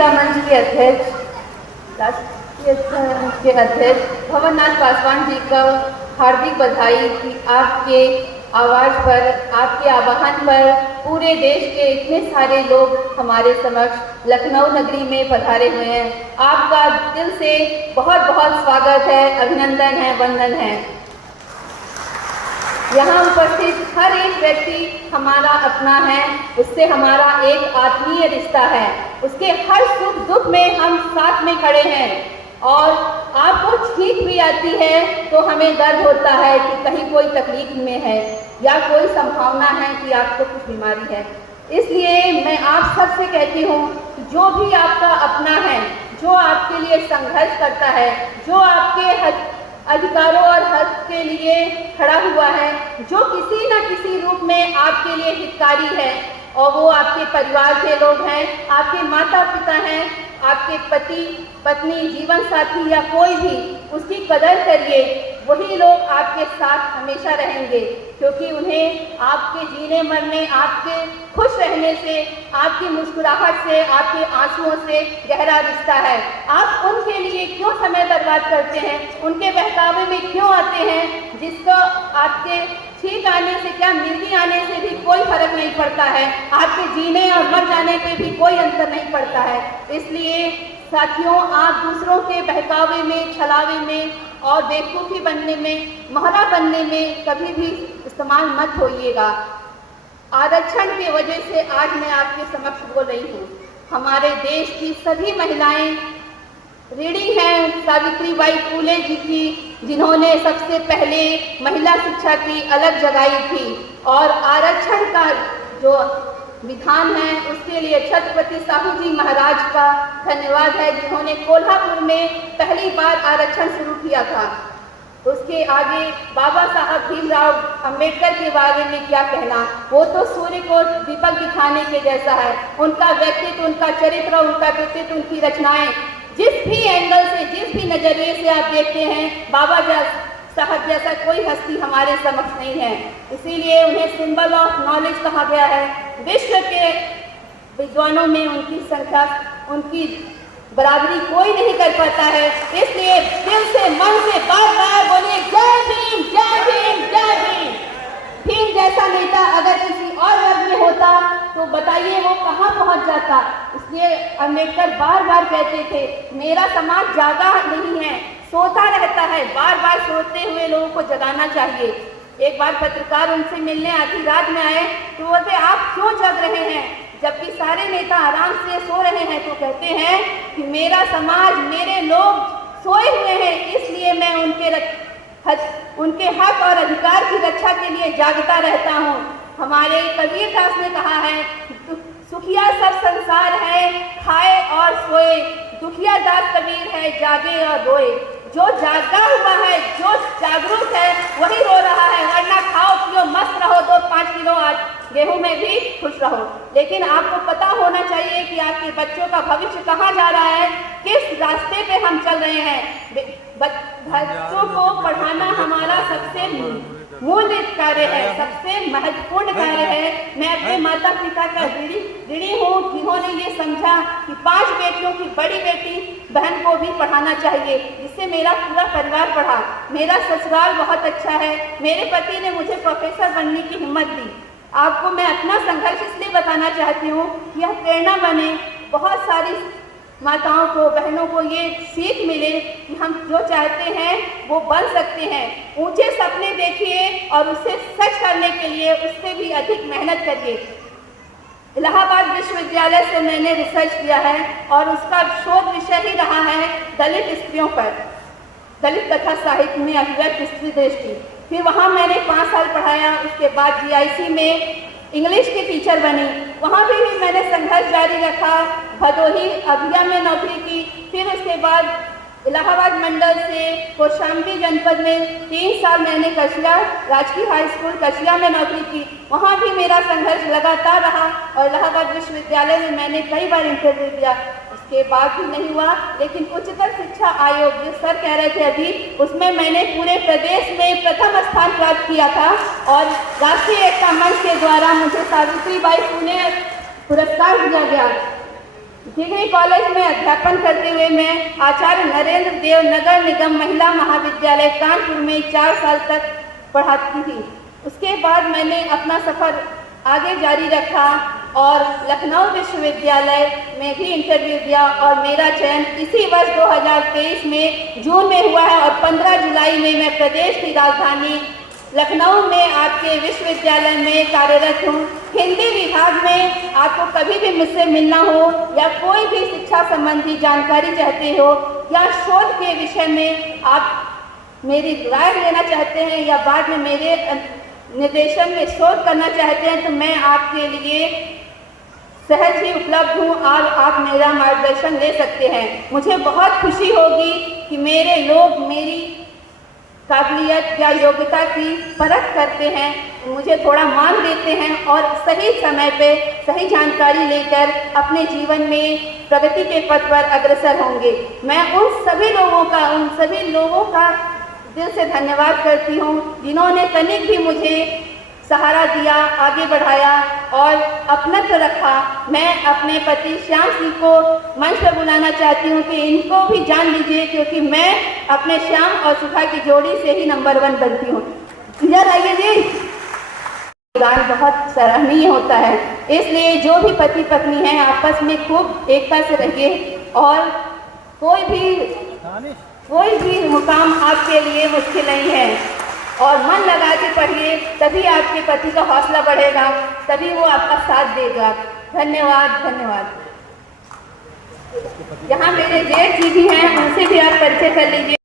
एकता मंच के अध्यक्ष, राष्ट्रीय संघ के अध्यक्ष भवननाथ पासवान जी का हार्दिक बधाई कि आपके आवाज़ पर, आपके आह्वान पर पूरे देश के इतने सारे लोग हमारे समक्ष लखनऊ नगरी में पधारे हुए हैं। आपका दिल से बहुत बहुत स्वागत है, अभिनंदन है, वंदन है। यहाँ उपस्थित हर एक व्यक्ति हमारा अपना है, उससे हमारा एक आत्मीय रिश्ता है। उसके हर सुख दुख में हम साथ में खड़े हैं। और आपको छींक भी आती है तो हमें दर्द होता है कि कहीं कोई तकलीफ में है या कोई संभावना है कि आपको कुछ बीमारी है। इसलिए मैं आप सबसे कहती हूँ कि जो भी आपका अपना है, जो आपके लिए संघर्ष करता है, जो आपके अधिकारों और हक के लिए खड़ा हुआ है, जो किसी न किसी रूप में आपके लिए हितकारी है, और वो आपके परिवार के लोग हैं, आपके माता पिता हैं, आपके पति पत्नी, जीवन साथी या कोई भी, उसकी कदर करिए। वही लोग आपके साथ हमेशा रहेंगे, क्योंकि उन्हें आपके जीने मरने, आपके खुश रहने से, आपकी मुस्कुराहट से, आपके आंसुओं से गहरा रिश्ता है। आप उनके लिए क्यों समय बर्बाद करते हैं, उनके बहकावे में क्यों आते हैं, जिसको आपके ठीक आने से क्या मिर्गी आने से भी कोई फर्क नहीं पड़ता है, आपके जीने और मर जाने पे भी कोई अंतर नहीं पड़ता है। इसलिए साथियों, आप दूसरों के बहकावे में, छलावे में और बेवकूफ़ी बनने में, महरा बनने में कभी भी इस्तेमाल मत होइएगा। आरक्षण की वजह से आज मैं आपके समक्ष बोल रही हूँ। हमारे देश की सभी महिलाएं ऋणी हैं सावित्रीबाई फूले जी की, जिन्होंने सबसे पहले महिला शिक्षा की अलग जगाई थी। और आरक्षण का जो विधान है उसके लिए छत्रपति साहू जी महाराज का धन्यवाद है, जिन्होंने कोल्हापुर में पहली बार आरक्षण शुरू किया था। उसके आगे बाबा साहब भीमराव अंबेडकर के बारे में क्या कहना, वो तो सूर्य को दीपक दिखाने के जैसा है। उनका व्यक्तित्व, उनका चरित्र, उनका व्यक्तित्व, उनकी रचनाएं, जिस भी एंगल से, जिस भी नजरिए से आप देखते हैं, बाबा साहब जैसा कोई हस्ती हमारे समक्ष नहीं है। इसीलिए उन्हें सिंबल ऑफ नॉलेज कहा गया है। विश्व के विद्वानों में उनकी संख्या, उनकी बराबरी कोई नहीं कर पाता है। इसलिए दिल से, मन से बार बार बोलिए जय भीम, जय भीम, जय भीम। भीम जैसा नेता अगर किसी और वर्ग में होता तो बताइए वो कहाँ पहुँच जाता। इसलिए अम्बेडकर बार बार कहते थे, मेरा समाज जागा नहीं है, सोता रहता है। बार बार सोते हुए लोगों को जगाना चाहिए। एक बार पत्रकार उनसे मिलने आधी रात में आए तो बोलते, आप क्यों जग रहे हैं जबकि सारे नेता आराम से सो रहे हैं? तो कहते हैं कि मेरा समाज, मेरे लोग सोए हुए हैं, इसलिए मैं उनके हक और अधिकार की रक्षा के लिए जागता रहता हूँ। हमारे कबीरदास ने कहा है, सुखिया सब संसार है, खाए और सोए, दुखिया दास कबीर है, जागे और रोए। जो जागा हुआ है, जो जागरूक है, वही रो रहा है, वरना खाओ पियो मस्त रहो, 2-5 किलो आज गेहूं में भी खुश रहो। लेकिन आपको पता होना चाहिए कि आपके बच्चों का भविष्य कहाँ जा रहा है, किस रास्ते पे हम चल रहे हैं। बच्चों को पढ़ाना हमारा सबसे मूल्य कार्य है, सबसे महत्वपूर्ण कार्य है। मैं अपने माता पिता का ऋणी हूँ, जिन्होंने ये समझा कि 5 बेटियों की बड़ी बेटी बहन को भी पढ़ाना चाहिए, जिससे मेरा पूरा परिवार पढ़ा। मेरा ससुराल बहुत अच्छा है, मेरे पति ने मुझे प्रोफेसर बनने की हिम्मत दी। आपको मैं अपना संघर्ष इसलिए बताना चाहती हूँ, यह प्रेरणा बने, बहुत सारी माताओं को, बहनों को ये सीख मिले कि हम जो चाहते हैं वो बन सकते हैं। ऊंचे सपने देखिए और उसे सच करने के लिए उससे भी अधिक मेहनत करिए। इलाहाबाद विश्वविद्यालय से मैंने रिसर्च किया है और उसका शोध विषय ही रहा है दलित स्त्रियों पर, दलित कथा साहित्य में अभिव्यक्त स्त्री दृष्टि। फिर वहाँ मैंने 5 साल पढ़ाया। उसके बाद GIC में इंग्लिश की टीचर बनी, वहाँ भी मैंने संघर्ष जारी रखा। भदोही अभिया में नौकरी की। फिर उसके बाद इलाहाबाद मंडल से कौशाम्बी जनपद में 3 साल मैंने कशिया राजकीय हाई स्कूल कशिया में नौकरी की। वहाँ भी मेरा संघर्ष लगातार रहा और इलाहाबाद विश्वविद्यालय में मैंने कई बार इंटरव्यू दिया, उसके बाद भी नहीं हुआ। लेकिन उच्चतर शिक्षा आयोग जो सर कह रहे थे अभी, उसमें मैंने पूरे प्रदेश में प्रथम स्थान प्राप्त किया था और राष्ट्रीय एकता मंच के द्वारा मुझे सावित्रीबाई फूले पुरस्कार दिया गया। डिग्री कॉलेज में अध्यापन करते हुए मैं आचार्य नरेंद्र देव नगर निगम महिला महाविद्यालय कानपुर में 4 साल तक पढ़ाती थी। उसके बाद मैंने अपना सफ़र आगे जारी रखा और लखनऊ विश्वविद्यालय में भी इंटरव्यू दिया और मेरा चयन इसी वर्ष 2023 में जून में हुआ है और 15 जुलाई में मैं प्रदेश की राजधानी लखनऊ में आपके विश्वविद्यालय में कार्यरत हूँ। हिंदी विभाग में आपको कभी भी मुझसे मिलना हो या कोई भी शिक्षा संबंधी जानकारी चाहते हो या शोध के विषय में आप मेरी राय लेना चाहते हैं या बाद में मेरे निर्देशन में शोध करना चाहते हैं तो मैं आपके लिए सहज ही उपलब्ध हूँ और आप मेरा मार्गदर्शन ले सकते हैं। मुझे बहुत खुशी होगी कि मेरे लोग मेरी काबिलियत या योग्यता की परख करते हैं, मुझे थोड़ा मान देते हैं और सही समय पे सही जानकारी लेकर अपने जीवन में प्रगति के पथ पर अग्रसर होंगे। मैं उन सभी लोगों का दिल से धन्यवाद करती हूँ जिन्होंने तनिक भी मुझे सहारा दिया, आगे बढ़ाया और अपनत्व रखा। मैं अपने पति श्याम सिंह को मंच पर बुलाना चाहती हूँ कि इनको भी जान लीजिए क्योंकि मैं अपने श्याम और सुधा की जोड़ी से ही नंबर 1 बनती हूँ। इधर आइए जी। गान बहुत सराहनीय होता है, इसलिए जो भी पति पत्नी हैं आपस में खूब एकता से रहिए और कोई भी मुकाम आपके लिए मुश्किल नहीं है और मन लगा के पढ़िए, तभी आपके पति का हौसला बढ़ेगा, तभी वो आपका साथ देगा। धन्यवाद धन्यवाद। यहाँ मेरे जेठ जी भी हैं, उनसे भी आप परिचय कर लीजिए।